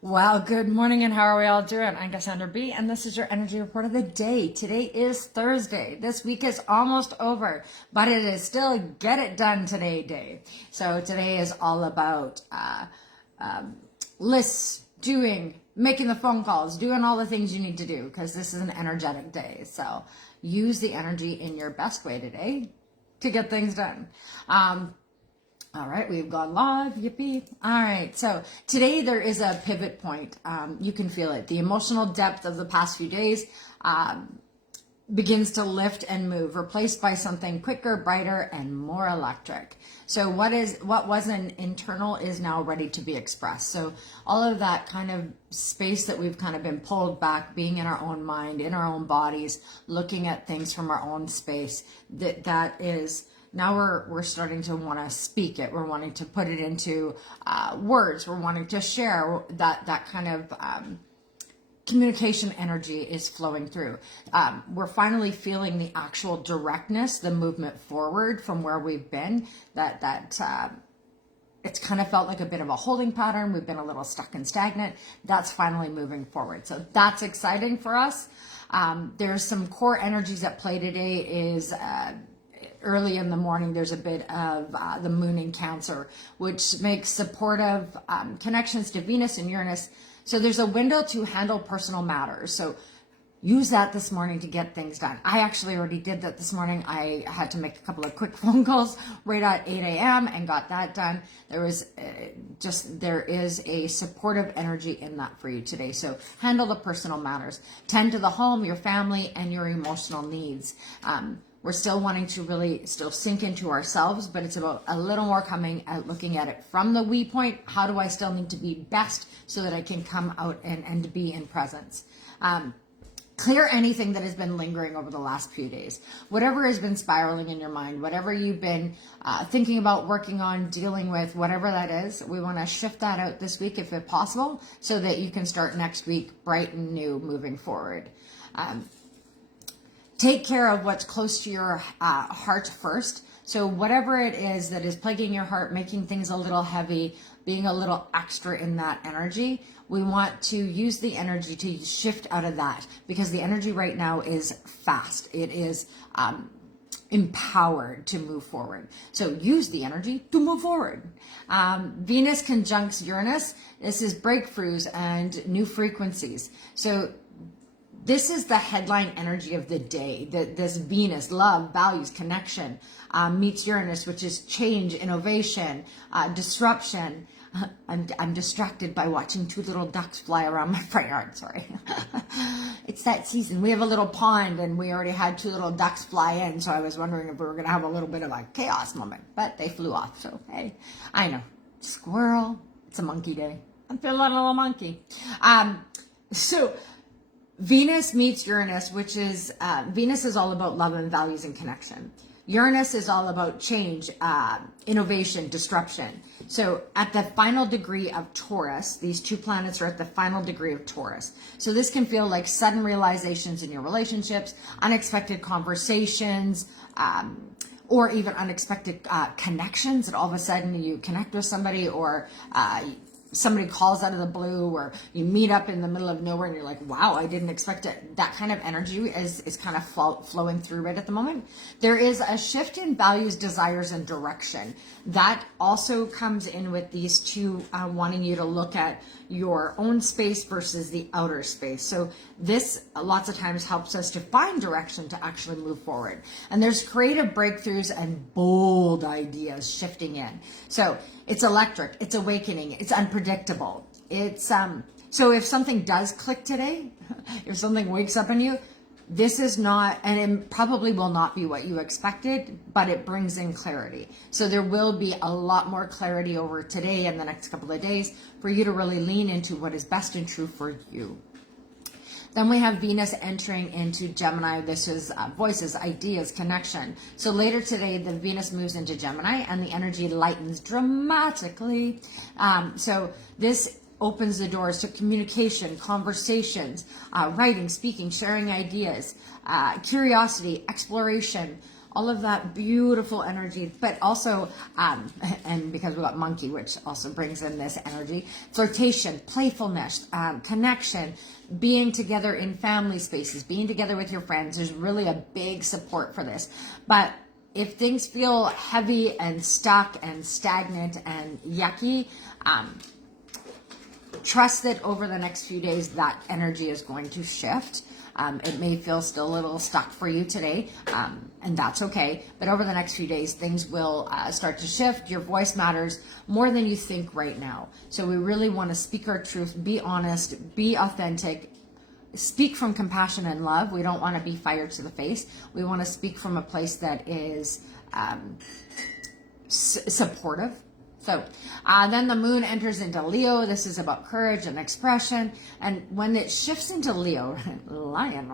Well, good morning and how are we all doing? I'm Cassandra B and this is your energy report of the day. Today is Thursday. This week is almost over, but it is still get it done today day. So today is all about lists, making the phone calls, doing all the things you need to do because this is an energetic day. So use the energy in your best way today to get things done. All right, we've gone live, yippee. All right, so today there is a pivot point. You can feel it. The emotional depth of the past few days begins to lift and move, replaced by something quicker, brighter, and more electric. So what was an internal is now ready to be expressed. So all of that kind of space that we've kind of been pulled back, being in our own mind, in our own bodies, looking at things from our own space, that is... Now we're starting to want to speak it. We're wanting to put it into words. We're wanting to share that kind of communication energy is flowing through. We're finally feeling the actual directness, the movement forward from where we've been. It's kind of felt like a bit of a holding pattern. We've been a little stuck and stagnant. That's finally moving forward. So that's exciting for us. There's some core energies at play today is... early in the morning, there's a bit of the moon in Cancer, which makes supportive connections to Venus and Uranus. So there's a window to handle personal matters. So use that this morning to get things done. I actually already did that this morning. I had to make a couple of quick phone calls right at 8 a.m. and got that done. There is a supportive energy in that for you today. So handle the personal matters. Tend to the home, your family, and your emotional needs. We're still wanting to really still sink into ourselves, but it's about a little more coming at looking at it from the we point. How do I still need to be best so that I can come out and be in presence? Clear anything that has been lingering over the last few days. Whatever has been spiraling in your mind, whatever you've been thinking about, working on, dealing with, whatever that is, we want to shift that out this week if possible so that you can start next week bright and new moving forward. Take care of what's close to your heart first. So whatever it is that is plaguing your heart, making things a little heavy, being a little extra in that energy, we want to use the energy to shift out of that because the energy right now is fast. It is empowered to move forward. So use the energy to move forward. Venus conjuncts Uranus. This is breakthroughs and new frequencies. So this is the headline energy of the day. This Venus, love, values, connection, meets Uranus, which is change, innovation, disruption. I'm distracted by watching two little ducks fly around my front yard. Sorry. It's that season. We have a little pond and we already had two little ducks fly in. So I was wondering if we were going to have a little bit of a chaos moment, but they flew off. So, hey, I know. Squirrel. It's a monkey day. I'm feeling a little monkey. Venus meets Uranus, which is, Venus is all about love and values and connection. Uranus is all about change, innovation, disruption. So at the final degree of Taurus, these two planets are at the final degree of Taurus. So this can feel like sudden realizations in your relationships, unexpected conversations, or even unexpected connections that all of a sudden you connect with somebody or somebody calls out of the blue or you meet up in the middle of nowhere and you're like, wow, I didn't expect it. That kind of energy is kind of flowing through right at the moment. There is a shift in values, desires, and direction. That also comes in with these two wanting you to look at your own space versus the outer space. So this lots of times helps us to find direction to actually move forward. And there's creative breakthroughs and bold ideas shifting in. So it's electric, it's awakening, it's unpredictable. It's so if something does click today, if something wakes up in you, this is not, and it probably will not be what you expected, but it brings in clarity. So there will be a lot more clarity over today and the next couple of days for you to really lean into what is best and true for you. Then we have Venus entering into Gemini. This is voices, ideas, connection. So later today, the Venus moves into Gemini and the energy lightens dramatically. So this opens the doors to communication, conversations, writing, speaking, sharing ideas, curiosity, exploration, all of that beautiful energy, but also, and because we got monkey, which also brings in this energy, flirtation, playfulness, connection, being together in family spaces, being together with your friends. There's really a big support for this. But if things feel heavy and stuck and stagnant and yucky, trust that over the next few days, that energy is going to shift. It may feel still a little stuck for you today, and that's okay. But over the next few days, things will start to shift. Your voice matters more than you think right now. So we really want to speak our truth, be honest, be authentic, speak from compassion and love. We don't want to be fired to the face. We want to speak from a place that is supportive. So then the moon enters into Leo. This is about courage and expression. And when it shifts into Leo, lion,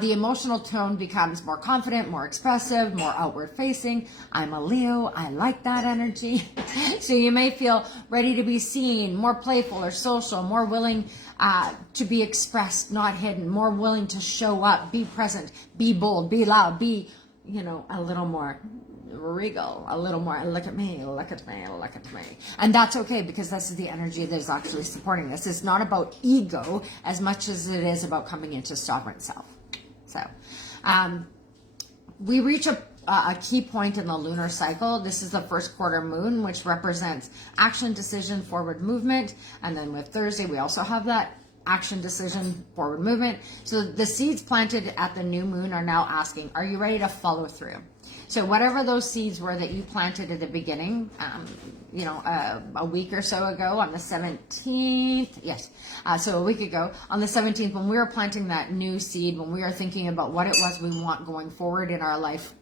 the emotional tone becomes more confident, more expressive, more outward facing. I'm a Leo. I like that energy. So you may feel ready to be seen, more playful or social, more willing to be expressed, not hidden, more willing to show up, be present, be bold, be loud, be, a little more regal, a little more, look at me, look at me, look at me. And that's okay, because this is the energy that is actually supporting this. It's not about ego as much as it is about coming into sovereign self. So we reach a key point in the lunar cycle. This is the first quarter moon, which represents action, decision, forward movement. And then with Thursday, we also have that action, decision, forward movement. So the seeds planted at the new moon are now asking, are you ready to follow through? So whatever those seeds were that you planted at the beginning, a week or so ago on the 17th, yes, so a week ago on the 17th, when we were planting that new seed, when we were thinking about what it was we want going forward in our life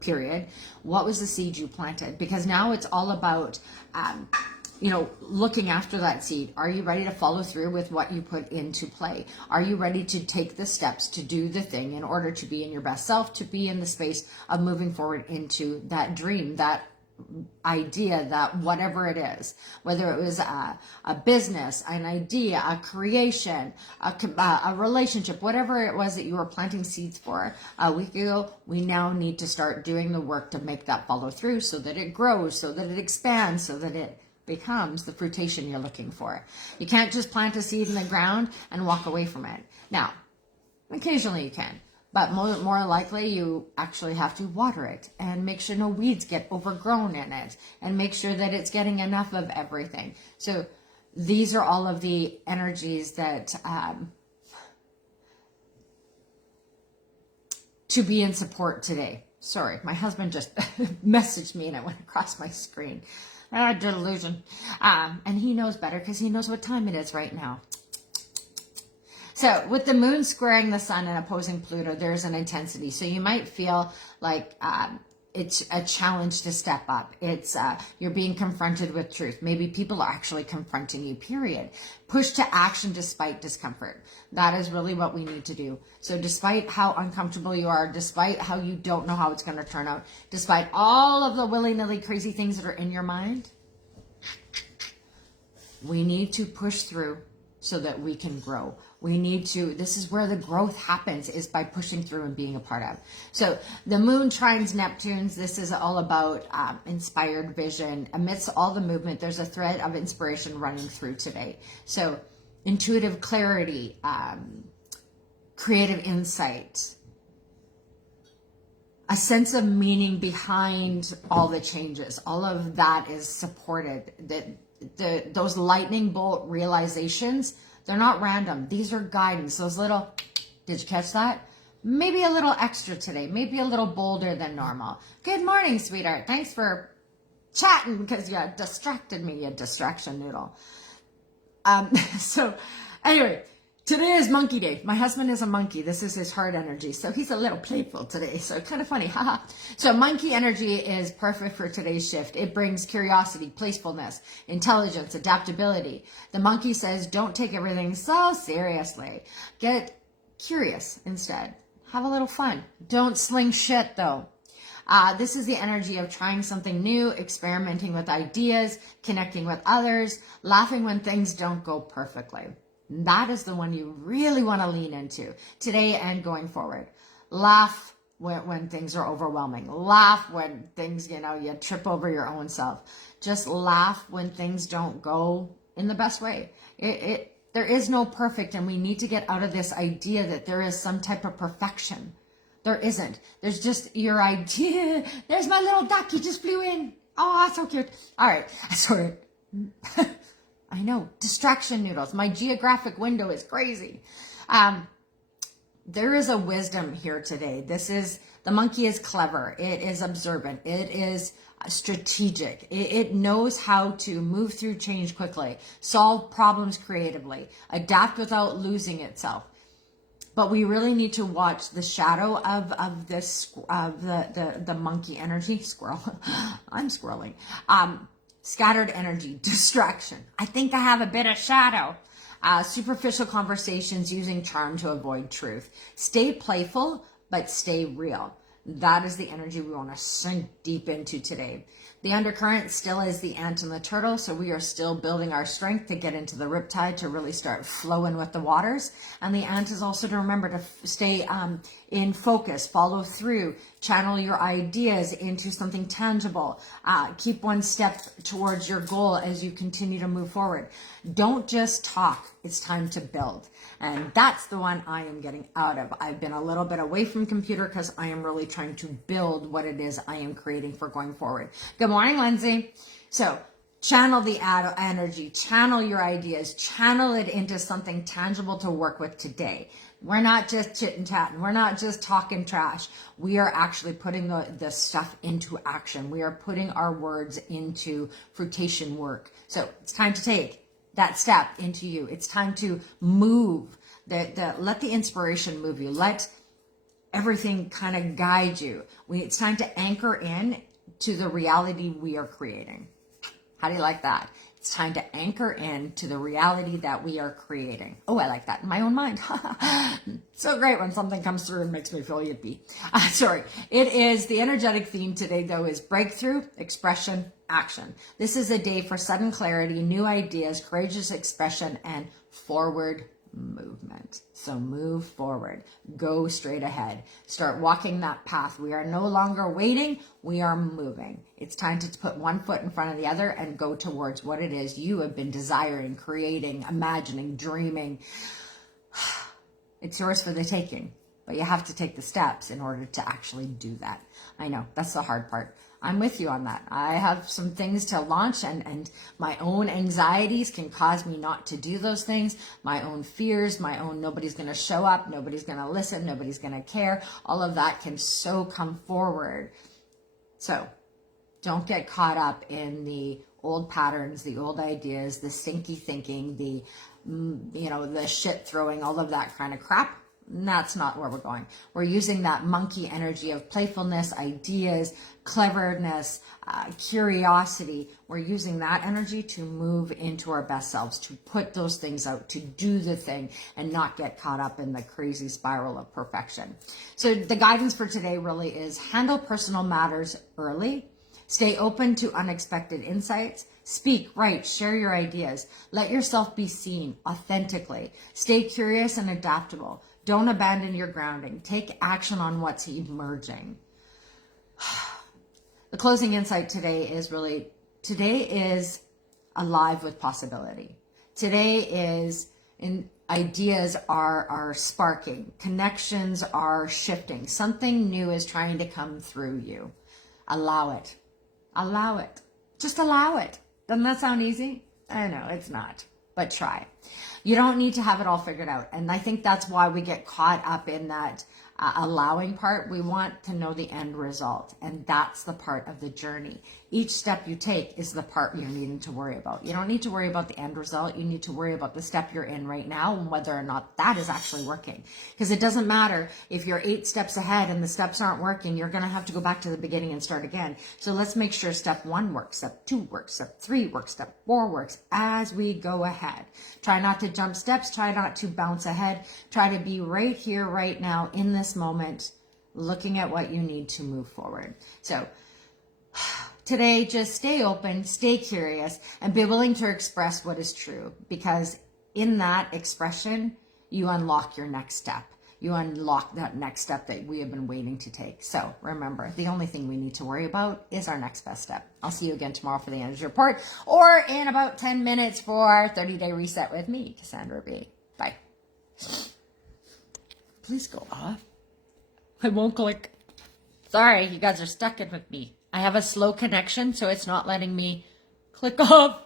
period, what was the seed you planted? Because now it's all about, looking after that seed. Are you ready to follow through with what you put into play? Are you ready to take the steps to do the thing in order to be in your best self, to be in the space of moving forward into that dream, that idea, that whatever it is, whether it was a business, an idea, a creation, a relationship, whatever it was that you were planting seeds for a week ago, we now need to start doing the work to make that follow through so that it grows, so that it expands, so that it becomes the fruitation you're looking for. You can't just plant a seed in the ground and walk away from it. Now, occasionally you can, but more likely you actually have to water it and make sure no weeds get overgrown in it and make sure that it's getting enough of everything. So these are all of the energies that to be in support today. Sorry, my husband just messaged me and it went across my screen. Delusion. And he knows better because he knows what time it is right now. So with the moon squaring the sun and opposing Pluto, there's an intensity. So you might feel like it's a challenge to step up. It's you're being confronted with truth. Maybe people are actually confronting you, period. Push to action despite discomfort. That is really what we need to do. So despite how uncomfortable you are, despite how you don't know how it's going to turn out, despite all of the willy-nilly crazy things that are in your mind, we need to push through so that we can grow. We need to, this is where the growth happens, is by pushing through and being a part of. So the moon trines Neptune's, this is all about inspired vision. Amidst all the movement, there's a thread of inspiration running through today. So intuitive clarity, creative insight, a sense of meaning behind all the changes. All of that is supported. Those lightning bolt realizations, they're not random. These are guidance. Those little, did you catch that? Maybe a little extra today. Maybe a little bolder than normal. Good morning, sweetheart. Thanks for chatting because you distracted me, you distraction noodle. So anyway, today is monkey day. My husband is a monkey. This is his heart energy. So he's a little playful today. So kind of funny. Haha. So monkey energy is perfect for today's shift. It brings curiosity, playfulness, intelligence, adaptability. The monkey says, don't take everything so seriously. Get curious instead. Have a little fun. Don't sling shit though. This is the energy of trying something new, experimenting with ideas, connecting with others, laughing when things don't go perfectly. That is the one you really want to lean into today and going forward. Laugh, when things are overwhelming. Laugh when things, you trip over your own self. Just laugh when things don't go in the best way. There is no perfect, and we need to get out of this idea that there is some type of perfection. There isn't. There's just your idea. There's my little duck. He just flew in. Oh, so cute. All right. Sorry. I know. Distraction noodles. My geographic window is crazy. There is a wisdom here today. The monkey is clever. It is observant. It is strategic. It knows how to move through change quickly, solve problems creatively, adapt without losing itself. But we really need to watch the shadow of this, of the monkey energy. Squirrel. I'm squirreling. Scattered energy, distraction. I think I have a bit of shadow. Superficial conversations using charm to avoid truth. Stay playful, but stay real. That is the energy we want to sink deep into today. The undercurrent still is the ant and the turtle, so we are still building our strength to get into the riptide to really start flowing with the waters. And the ant is also to remember to stay in focus, follow through, channel your ideas into something tangible. Keep one step towards your goal as you continue to move forward. Don't just talk. It's time to build. And that's the one I am getting out of. I've been a little bit away from computer because I am really trying to build what it is I am creating for going forward. Good morning, Lindsay. So channel the energy, channel your ideas, channel it into something tangible to work with today. We're not just chit-and-chatting. We're not just talking trash. We are actually putting the stuff into action. We are putting our words into fruition work. So it's time to take that step into you. It's time to move. Let the inspiration move you. Let everything kind of guide you. It's time to anchor in to the reality we are creating. How do you like that? It's time to anchor in to the reality that we are creating. Oh, I like that in my own mind. So great when something comes through and makes me feel yippee. Sorry. It is the energetic theme today, though, is breakthrough, expression, action. This is a day for sudden clarity, new ideas, courageous expression, and forward movement. So move forward, go straight ahead, start walking that path. We are no longer waiting, we are moving. It's time to put one foot in front of the other and go towards what it is you have been desiring, creating, imagining, dreaming. It's yours for the taking, but you have to take the steps in order to actually do that. I know, that's the hard part. I'm with you on that. I have some things to launch, and my own anxieties can cause me not to do those things. My own fears, my own nobody's going to show up, nobody's going to listen, nobody's going to care. All of that can so come forward. So don't get caught up in the old patterns, the old ideas, the stinky thinking, the shit throwing, all of that kind of crap. That's not where we're going. We're using that monkey energy of playfulness, ideas, cleverness, curiosity. We're using that energy to move into our best selves, to put those things out, to do the thing and not get caught up in the crazy spiral of perfection. So the guidance for today really is handle personal matters early, stay open to unexpected insights, speak, write, share your ideas, let yourself be seen authentically, stay curious and adaptable. Don't abandon your grounding. Take action on what's emerging. The closing insight today is alive with possibility. Today is ideas are sparking. Connections are shifting. Something new is trying to come through you. Allow it. Allow it. Just allow it. Doesn't that sound easy? I know it's not, but try. You don't need to have it all figured out. And I think that's why we get caught up in that allowing part. We want to know the end result. And that's the part of the journey. Each step you take is the part you're needing to worry about. You don't need to worry about the end result. You need to worry about the step you're in right now and whether or not that is actually working. Because it doesn't matter if you're 8 steps ahead and the steps aren't working, you're going to have to go back to the beginning and start again. So let's make sure step 1 works, step 2 works, step 3 works, step 4 works as we go ahead. Try not to jump steps. Try not to bounce ahead. Try to be right here, right now, in this moment, looking at what you need to move forward. So today, just stay open, stay curious, and be willing to express what is true, because in that expression, you unlock your next step. you unlock that next step that we have been waiting to take. So remember, the only thing we need to worry about is our next best step. I'll see you again tomorrow for the energy report, or in about 10 minutes for our 30-day reset with me, Cassandra B. Bye. Please go off. I won't click. Sorry, you guys are stuck in with me. I have a slow connection, so it's not letting me click off.